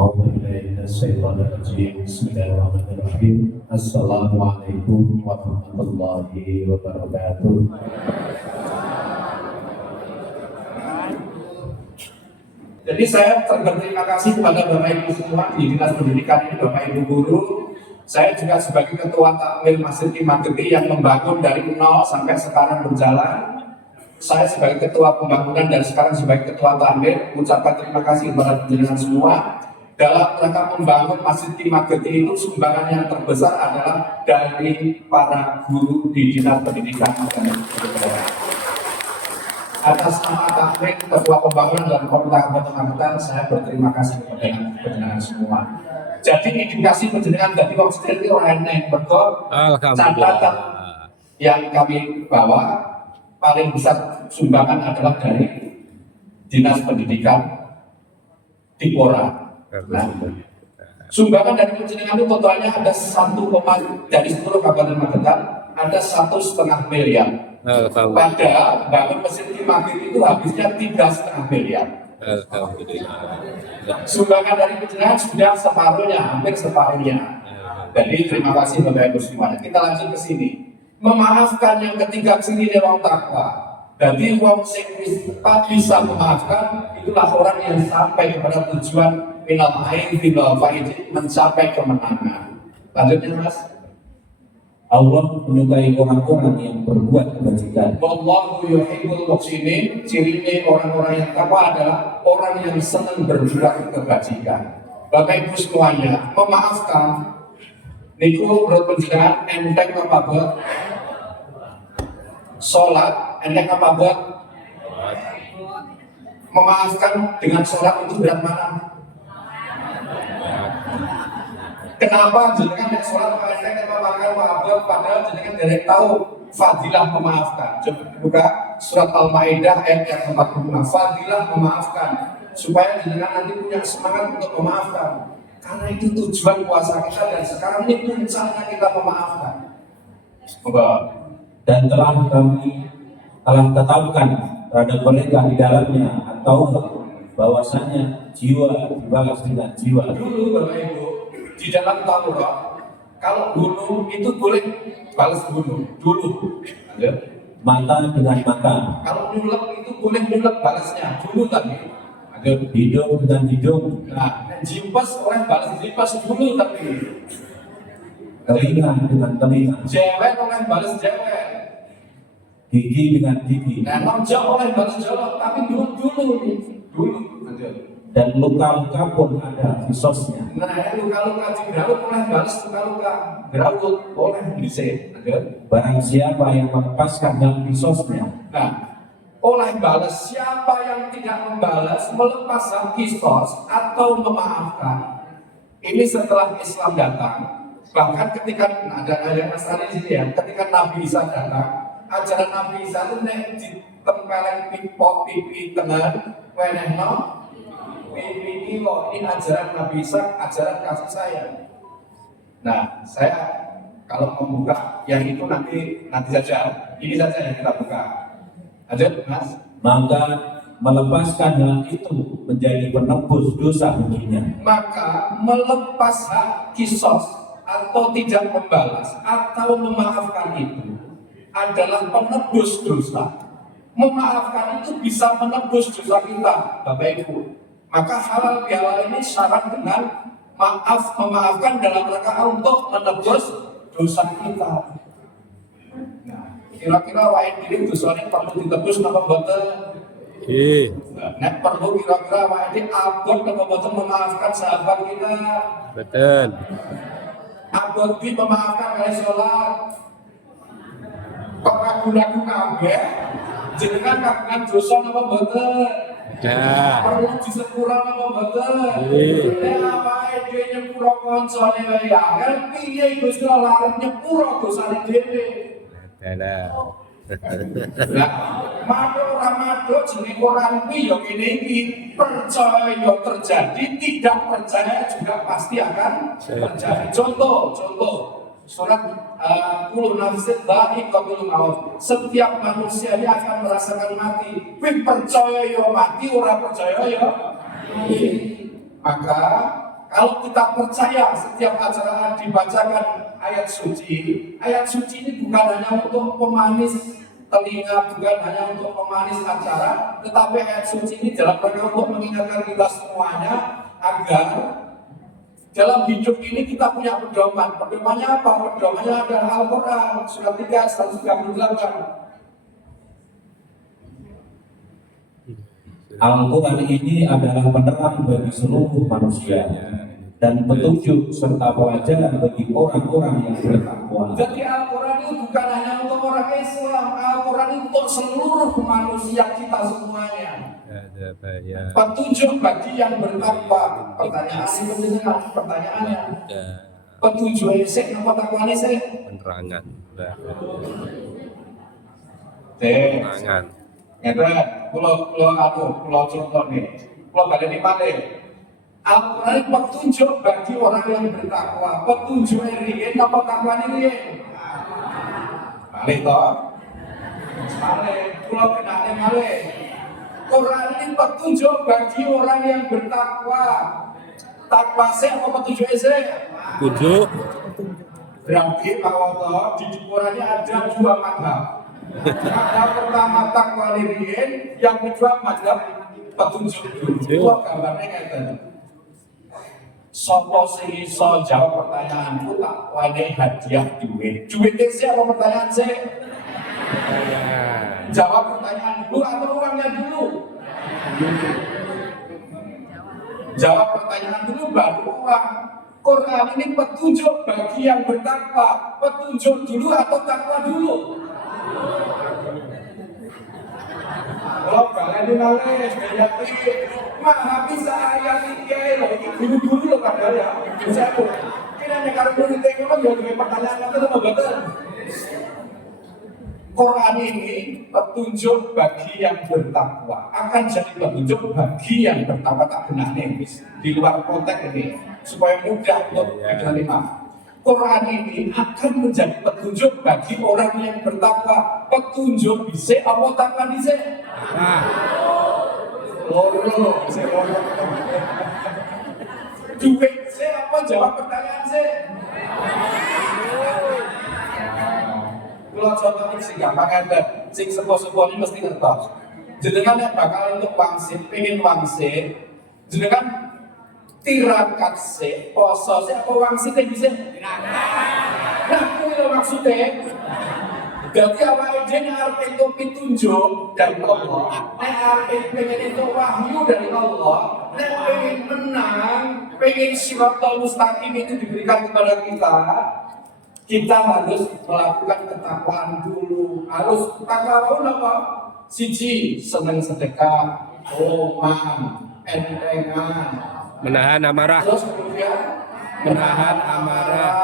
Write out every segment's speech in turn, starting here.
أعوذ بالله من الشيطان الرجيم بسم الله الرحمن الرحيم Assalamualaikum warahmatullahi wabarakatuh. Jadi saya berterima kasih kepada Bapak Ibu semua di Dinas Pendidikan ini, Bapak Ibu guru. Saya juga sebagai Ketua Takmir Masjid Imam Gede yang membangun dari nol sampai sekarang berjalan. Saya sebagai Ketua Pembangunan dan sekarang sebagai Ketua Takmir mengucapkan terima kasih kepada penjenengan semua. Dalam rangka membangun Masjid Imam Gede itu sumbangan yang terbesar adalah dari para guru di Dinas Pendidikan dan Kebudayaan. Atas nama Takmir, Ketua Pembangunan dan Pemerintah Kabupaten saya berterima kasih kepada penjenengan semua. Jadi edukasi penjenengan dari wong sedherek ora enek, mergo catatan yang kami bawa paling besar sumbangan adalah dari Dinas Pendidikan Tipora. Nah, sumbangan dari penjenengan itu totalnya ada 1, dari seluruh Kabupaten Magetan ada 1,5 miliar. Padahal bangun Masjid Imam Gede itu habisnya 3,5 miliar. Sumbangan dari penjenengan sudah separuhnya, hampir separuhnya. Jadi terima kasih Bapak Ibu semuanya. Kita lanjut ke sini. Memaafkan yang ketiga sini nih wong takwa. Jadi wong sing bisa memaafkan itulah orang yang sampai kepada tujuan minal ain minal faid, mencapai kemenangan. Lanjutnya Mas. Allah menyukai orang-orang yang berbuat kebajikan. Wallahu yuhibbul muhsinin. Ciri orang-orang yang takwa adalah orang yang senang berbuat kebajikan. Bapak Ibu semuanya, memaafkan niku menurut penjelasan enteng apa buat sholat, enteng apa buat memaafkan dengan sholat itu berat mana? Kenapa jenengan yang sholat enteng apa makan maafkan padahal jenengan tidak tahu fadilah memaafkan? Coba buka surat Al-Maidah ayat yang 46. Fadilah memaafkan supaya jenengan nanti punya semangat untuk memaafkan. Karena itu tujuan puasa kita dan sekarang ini puncaknya kita memaafkan. Dan kami telah tetapkan terhadap mereka di dalamnya atau bahwasanya jiwa dibalas dengan jiwa. Dulu Bapak Ibu di dalam Taurat kalau bunuh itu boleh balas bunuh dulu. Mata dengan mata. Kalau nyulek itu boleh nyulek balasnya dulu tadi. Hidung dengan hidung. Nah, jimpas oleh balas jimpas dulu tapi. Telinga dengan telinga. Cewek oleh balas cewek. Gigi dengan gigi. Nah, nonjok oleh balas jolok tapi dulu. Dan luka-luka pun ada kisosnya. Nah, luka-luka di graut oleh balas luka-luka graut boleh bisa. Barang siapa yang melepaskan yang kisosnya. Nah, oleh balas siapa yang tidak membalas, melepaskan kisos atau memaafkan. Ini setelah Islam datang. Bahkan ketika ada Nasrani di sini ya, ketika Nabi Isa datang, ajaran Nabi Isa itu nek ditempeleng pipi tengah, wenehno pipi kok ini ajaran Nabi Isa, ajaran kasih sayang. Nah, saya kalau membuka yang itu nanti saja. Ini saja yang kita buka. Ada Mas? Maka melepaskan hal itu menjadi penebus dosa baginya. Maka melepas hak kisos atau tidak membalas atau memaafkan itu adalah penebus dosa. Memaafkan itu bisa menebus dosa kita, Bapak Ibu. Maka halal bihalal ini syarat dengan memaafkan dalam rangka untuk menebus dosa kita. Kira-kira wae diri dosane perlu ditebus napa mboten? Nek perlu kira-kira wae diri abot napa mboten memaafkan sahabat kita? Betul. Abot ki memaafkan kali salat. Kok ragu-ragu kabeh? Jenengan kagungan dosa napa mboten? Ada. Perlu disepura napa mboten? Nek wae dhewe nyepura kancane wae ya, piye Gusti Allah arep nyepura dosane dhewe? Ada. Mado ramado jeneng orang kuwi ya ngene iki, percaya terjadi, tidak percaya juga pasti akan terjadi. Contoh surat kullu nafsin dha'iqatul maut. Setiap manusia ini akan merasakan mati. Kuwi percaya ya mati, ora percaya ya mati. Maka Kalau kita percaya setiap acara dibacakan ayat suci ini bukan hanya untuk pemanis telinga, bukan hanya untuk pemanis acara, tetapi ayat suci ini dalam rangka untuk mengingatkan kita semuanya agar dalam hidup ini kita punya pedoman. Pedomannya apa? Pedomannya adalah Al-Quran surat 3 138. Al-Quran ini adalah penerang bagi seluruh manusia dan petunjuk serta pelajaran bagi orang-orang yang bertakwa. Jadi Al-Quran itu bukan hanya untuk orang Islam, Al-Quran itu untuk seluruh manusia kita semuanya. Ada bayar. Petunjuk bagi yang bertakwa. Pertanyaannya, petunjuk esek apa takwanya sih? Penerangan. Penerangan. Ngeten, kalau contoh nih, kalau balik nih balik. Al-Quran petunjuk bagi orang yang bertakwa. Petunjuk riyen apa takwa riyen? Balik toh. Balik, kalau kenane balik. Quran ini petunjuk bagi orang yang bertakwa. Takwa sih apa petunjuk sih? Petunjuk. Berarti kalau di Qurannya ada dua mazhab. Mazhab pertama takwa riyen, yang kedua mazhab petunjuk. Dua gambarnya kayak tadi. Sopo sing iso jawab pertanyaanku tak wani hadiah duit. Duitnya siapa pertanyaan sih? Jawab pertanyaan dulu atau uangnya dulu? Jawab pertanyaan dulu baru uang. Quran ini petunjuk bagi yang bertakwa. Petunjuk dulu atau takwa dulu? Kalau kalian dinalih, maha bisa ayat ini loh, ini guru-guru loh padahal ya. Bisa aku, kira-kira kalau guru teknolog ya dengan pertanyaan itu sama betul. Quran ini petunjuk bagi yang bertakwa, akan jadi petunjuk bagi yang bertakwa tak benar nih, di luar konteks ini, supaya mudah untuk diterima. Quran ini akan menjadi petunjuk bagi orang yang bertakwa. Petunjuk bisa apa takwa bisa? Duit saya apa jawab pertanyaan saya? Kalau contoh ini sih gampang ada, sing sepuh-sepuh ini mesti ngertos. Jenengan yang bakal untuk wangsit, pengen wangsit, jenengan tirakat sih, poso sih apa wangsitnya bisa? Nah, itu maksudnya. Jadi apa dia harus itu petunjuk dari Allah, harus pengen itu wahyu dari Allah, dan pengen menang, pengen siratal mustaqim itu diberikan kepada kita harus melakukan ketakwaan dulu. Harus takwa apa? Siji seneng sedekah, omah, entengan, menahan amarah. terus kemudian Menahan amarah.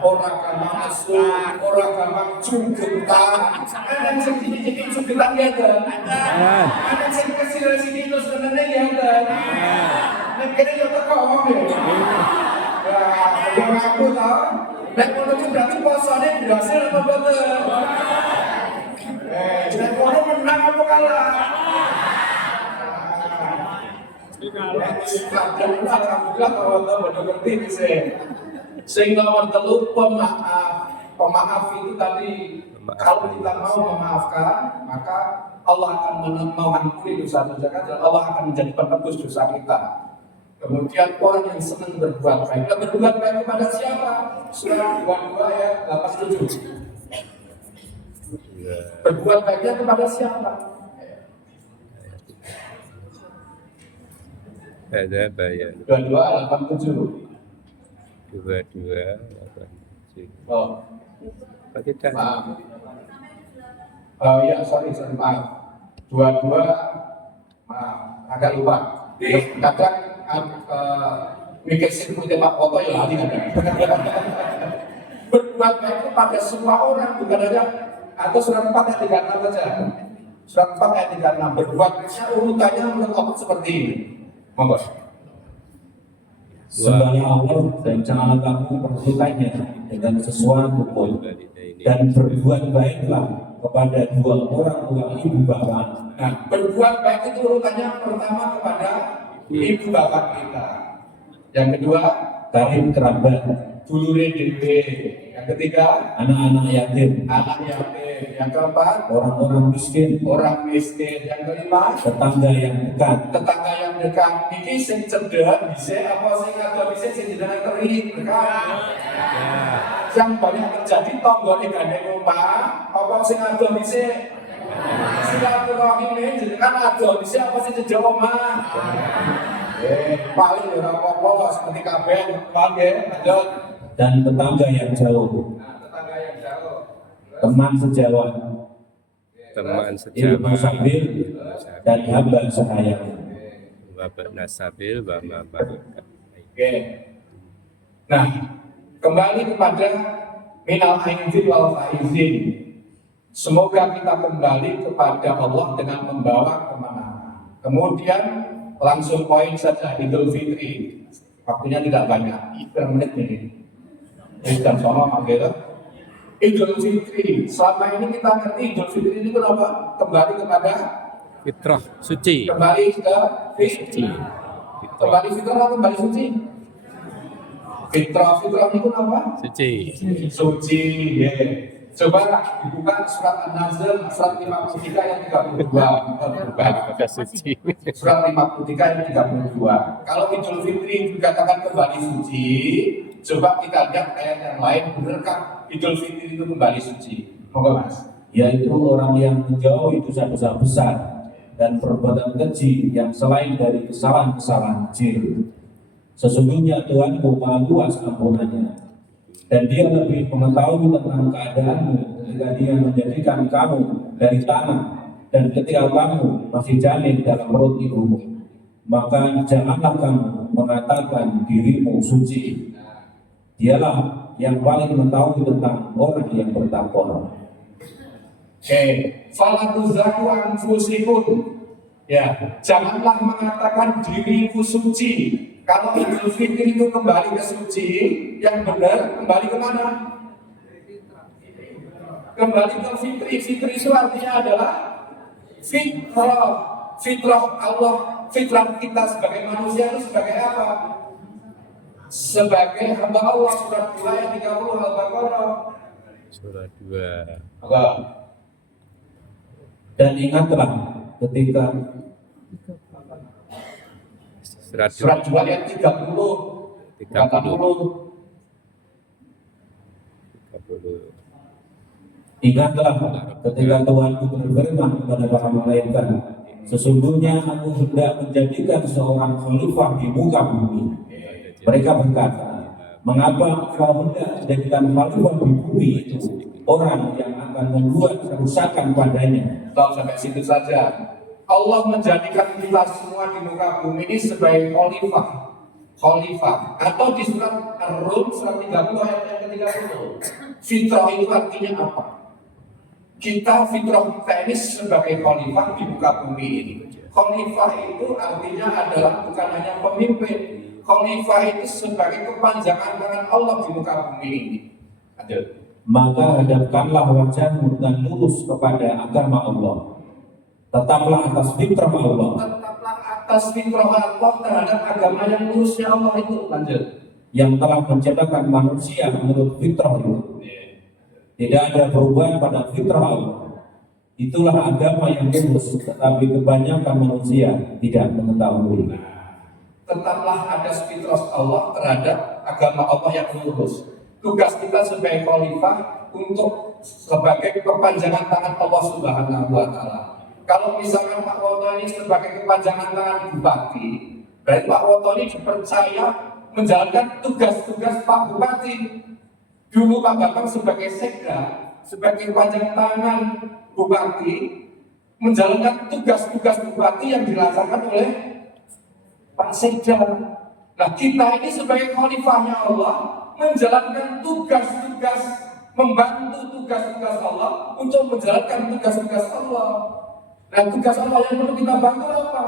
Orang gampang asu, orang gampang cungketan. Ada yang sedikit cungketan ya kan? Ada yang kecil sini terus sebenarnya ya kan? Nah, kira yang terkawang ya. Nah, yang aku tahu. Dan kalau itu berarti puasanya berhasil apa betul? Dan kalau menang apa kalah? Alhamdulillah kalau tahu benar ngerti sih. Sehingga nomor telu pemaaf itu tadi kalau kita mau memaafkan maka Allah akan mengampuni dosa-dosa kita dan Allah akan menjadi penebus dosa kita. Kemudian orang yang senang berbuat baik, berbuat baik kepada siapa? Surah 22 ayat 87. Berbuat baiknya kepada siapa? Ada bayar. 22 87. 22. Oh, Pakai dah. maaf. Oh iya, sorry maaf. 22 maaf, agak lupa. Kadang mikir sirkuit Pak Foto ya lari kadang. Berbuat baik kepada semua orang bukan hanya atau surat 4 ayat 36 saja. Surat 4 ayat 36 berbuat baiknya urutannya menurut Allah seperti ini. Monggo. Sembahlah Allah dan janganlah kamu mempersukainya dengan sesuatu pun, dan berbuat baiklah kepada dua orang tua ibu bapak. Nah, berbuat baik itu urutannya pertama kepada ibu bapak kita. Yang kedua, karib kerabat, dulure dhewe. Yang ketiga, anak-anak yatim, anak yatim. Yang keempat, orang-orang miskin, orang miskin. Yang kelima, tetangga yang dekat. tetangga yang dekat. Iki sing cedek bisa apa sing ada bisa sing jenengan teri dekat. Yang banyak terjadi tonggone gandeng omah, apa sing ada bisa silaturahim ini jenengan ada bisa apa sing cedek omah. Paling ora apa-apa seperti kabeh, paham lanjut. Dan tetangga yang jauh, Nah, tetangga yang jauh. teman sejawat, Teman ilmu sejawat, sabil, dan hamba sahaya. Bapak Nasabil, Bapak Oke. Nah, kembali kepada minal aizin wal faizin. Semoga kita kembali kepada Allah dengan membawa kemenangan. Kemudian langsung poin saja Idul Fitri. Waktunya tidak banyak, berapa menit nih? Dan sama manggil Idul Fitri. Selama ini kita ngerti Idul Fitri ini kenapa? Kembali kepada Fitrah suci. kembali ke Fitri. Kembali fitrah atau kembali suci? Fitrah itu apa? Suci. Suci, ya. Coba dibuka surat An-Nazl surat 53 yang 32. Maka suci. Surat 53 yang 32. Kalau Idul Fitri dikatakan kembali suci, coba kita lihat ayat yang lain, benarkah Idul Fitri itu kembali suci? Moga Mas. Yaitu orang yang menjauhi dosa-dosa besar dan perbuatan keji yang selain dari kesalahan-kesalahan kecil. Sesungguhnya Tuhanmu maha luas ampunannya, dan Dia lebih mengetahui tentang keadaanmu ketika Dia menjadikan kamu dari tanah dan ketika kamu masih janin dalam perut ibumu. Maka janganlah kamu mengatakan dirimu suci. Dialah yang paling mengetahui tentang orang yang bertakwa. Oke, falatuzaku anfusikum. Ya, janganlah mengatakan diriku suci. Kalau Idul Fitri itu kembali ke suci, yang benar kembali ke mana? Kembali ke Fitri. Fitri itu artinya adalah fitrah. Fitrah Allah, fitrah kita sebagai manusia itu sebagai apa? Sebagai hamba Allah. Surat 2 ayat 30 Al-Baqarah. Surat 2. Apa? Dan ingatlah ketika Surat 2 ayat 30. 30. Ingatlah ketika Tuhanku berfirman kepada para malaikat, sesungguhnya aku hendak menjadikan seorang khalifah di muka bumi. Mereka berkata, mengapa kau hendak menjadikan khalifah di bumi itu orang yang akan membuat kerusakan padanya? Tahu sampai situ saja. Allah menjadikan kita semua di muka bumi ini sebagai khalifah. Khalifah. Atau di surat Ar-Rum surat 30 ayat yang ke-30. Fitrah itu artinya apa? Kita fitrah kita ini sebagai khalifah di muka bumi ini. Khalifah itu artinya adalah bukan hanya pemimpin. Khalifah itu sebagai kepanjangan tangan Allah di muka bumi ini. Ada. Maka hadapkanlah wajahmu dengan lurus kepada agama Allah. Tetaplah atas fitrah Allah Tetaplah atas fitrah Allah terhadap agama yang lurusnya Allah itu. Lanjut. yang telah menciptakan manusia menurut fitrah itu. Tidak ada perubahan pada fitrah Allah. Itulah agama yang lurus, tetapi kebanyakan manusia tidak mengetahui. Tetaplah ada fitrah Allah terhadap agama Allah yang lurus. Tugas kita sebagai khalifah untuk sebagai kepanjangan tangan Allah Subhanahu wa Ta'ala. Kalau misalkan Pak Woto ini sebagai kepanjangan tangan bupati, berarti Pak Woto ini dipercaya menjalankan tugas-tugas Pak Bupati. Dulu Pak Bambang sebagai sekda, sebagai kepanjangan tangan bupati, menjalankan tugas-tugas bupati yang dilaksanakan oleh Pak Sekda. Nah, kita ini sebagai khalifahnya Allah menjalankan tugas-tugas, membantu tugas-tugas Allah untuk menjalankan tugas-tugas Allah. Nah, tugas Allah yang perlu kita bantu apa?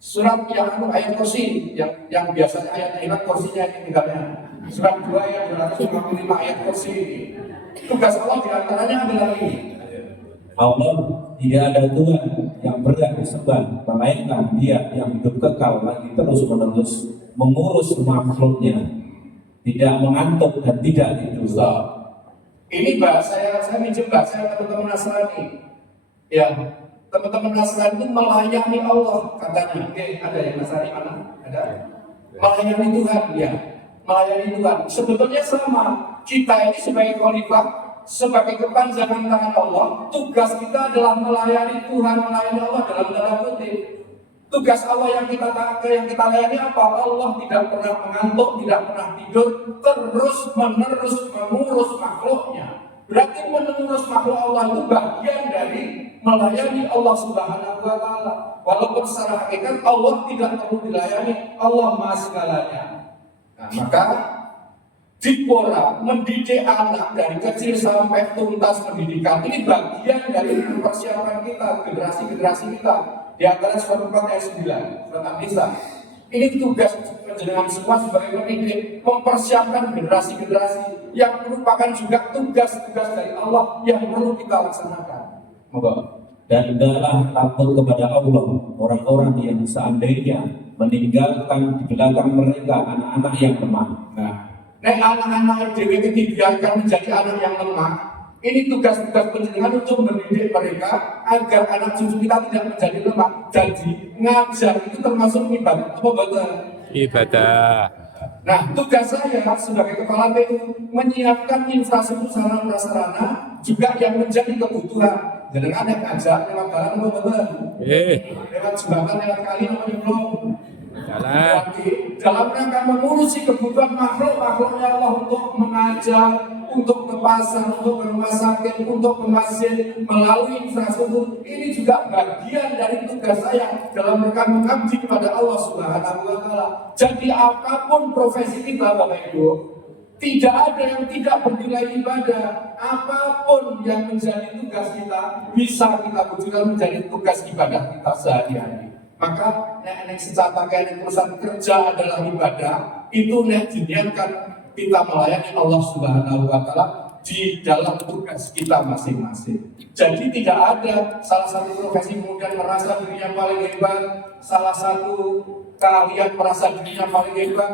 Surat yang ayat kursi, yang biasanya ayat kursinya ini tinggalnya. Surat 2 ayat 255 ayat kursi ini. Tugas Allah diantaranya adalah ini. Allah tidak ada Tuhan yang berhak disembah melainkan Dia yang hidup kekal lagi terus menerus, mengurus makhluknya, tidak mengantuk dan tidak tidur. Ini bahasa saya minjem bahasa teman-teman Nasrani. Ya, teman-teman Nasrani itu melayani Allah katanya. Oke, ada yang Nasrani mana? Ada? Melayani Tuhan, ya. Melayani Tuhan. Sebetulnya sama. Kita ini sebagai khalifah, sebagai kepanjangan tangan Allah, tugas kita adalah melayani Tuhan, melayani Allah dalam tanda kutip. Tugas Allah yang kita layani apa? Allah tidak pernah mengantuk, tidak pernah tidur, terus-menerus mengurus makhluknya. Berarti mengurus makhluk Allah itu bagian dari melayani Allah Subhanahu wa Ta'ala. Walaupun secara hakikat Allah tidak perlu dilayani, Allah Maha segalanya. Nah, maka Dipora mendidik anak dari kecil sampai tuntas pendidikan ini bagian dari persiapan kita, generasi-generasi kita. Di antara surat 4 ayat 9, surat An-Nisa. Ini tugas penjenengan semua sebagai pendidik, mempersiapkan generasi-generasi yang merupakan juga tugas-tugas dari Allah yang perlu kita laksanakan. Moga. Dan hendaklah takut kepada Allah orang-orang yang seandainya meninggalkan di belakang mereka anak-anak yang lemah. Nah, anak-anak DWT dibiarkan menjadi anak yang lemah. Ini tugas-tugas penjenengan untuk mendidik mereka agar anak cucu kita tidak menjadi lemah. Jadi ngajar itu termasuk ibadah. Apa betul? Ibadah. Nah, tugas saya sebagai kepala PU menyiapkan infrastruktur sarana prasarana juga yang menjadi kebutuhan. Jenengan yang ngajak lewat jalan apa betul? Lewat jembatan, lewat kali namanya belum. Dalam rangka mengurusi kebutuhan makhluk-makhluknya Allah untuk mengajar, untuk ke pasar, untuk ke rumah sakit, untuk ke masjid melalui infrastruktur, ini juga bagian dari tugas saya dalam rangka mengabdi kepada Allah Subhanahu wa Ta'ala. Jadi apapun profesi kita Bapak Ibu, tidak ada yang tidak bernilai ibadah. Apapun yang menjadi tugas kita bisa kita wujudkan menjadi tugas ibadah kita sehari-hari. Maka nek secara pakaian perusahaan kerja adalah ibadah, itu nek diniatkan kita melayani Allah Subhanahu wa Ta'ala di dalam tugas kita masing-masing. Jadi tidak ada salah satu profesi kemudian merasa dirinya paling hebat, salah satu keahlian merasa dirinya paling hebat,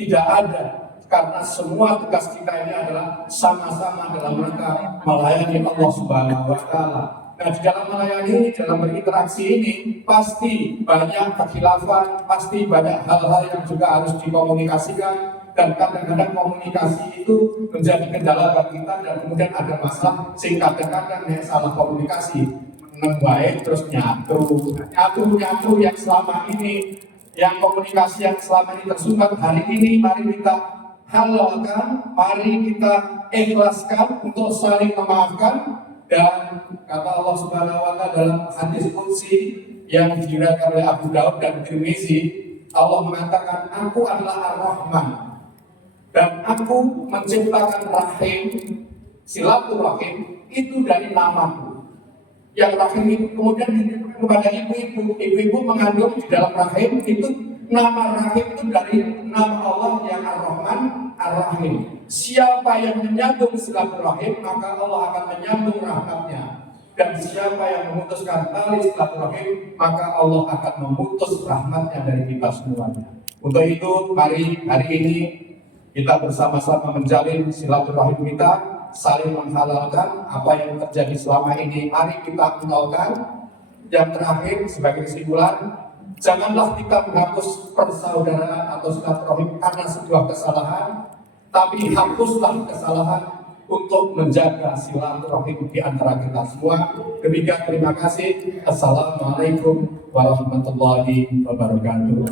tidak ada. Karena semua tugas kita ini adalah sama-sama dalam rangka melayani Allah Subhanahu wa Ta'ala. Nah, di dalam melayani, dalam berinteraksi ini pasti banyak kekhilafan, pasti banyak hal-hal yang juga harus dikomunikasikan, dan kadang-kadang komunikasi itu menjadi kendala bagi kita, dan kemudian ada masalah sehingga kadang-kadang salah komunikasi baik terus nyatu yang selama ini, yang komunikasi yang selama ini tersumbat, hari ini mari kita halalkan, mari kita ikhlaskan untuk saling memaafkan. Dan kata Allah Subhanahu wa Ta'ala dalam hadis qudsi yang diriwayatkan oleh Abu Daud dan Tirmizi, Allah mengatakan, aku adalah Ar-Rahman dan aku menciptakan rahim, silaturahim itu dari namaku. Yang rahim itu kemudian diberikan kepada ibu-ibu mengandung di dalam rahim itu, nama rahim itu dari nama Allah yang Ar-Rahman, Ar-Rahim. Siapa yang menyambung silaturahim, maka Allah akan menyambung rahmatnya. Dan siapa yang memutuskan tali silaturahim, maka Allah akan memutus rahmatnya dari kita semuanya. Untuk itu, mari hari ini kita bersama-sama menjalin silaturahim kita, saling menghalalkan apa yang terjadi selama ini. Mari kita kenalkan. Yang terakhir sebagai kesimpulan, janganlah kita menghapus persaudaraan atau silaturahim karena sebuah kesalahan, tapi hapuslah kesalahan untuk menjaga silaturahim di antara kita semua. Demikian, terima kasih. Assalamualaikum warahmatullahi wabarakatuh.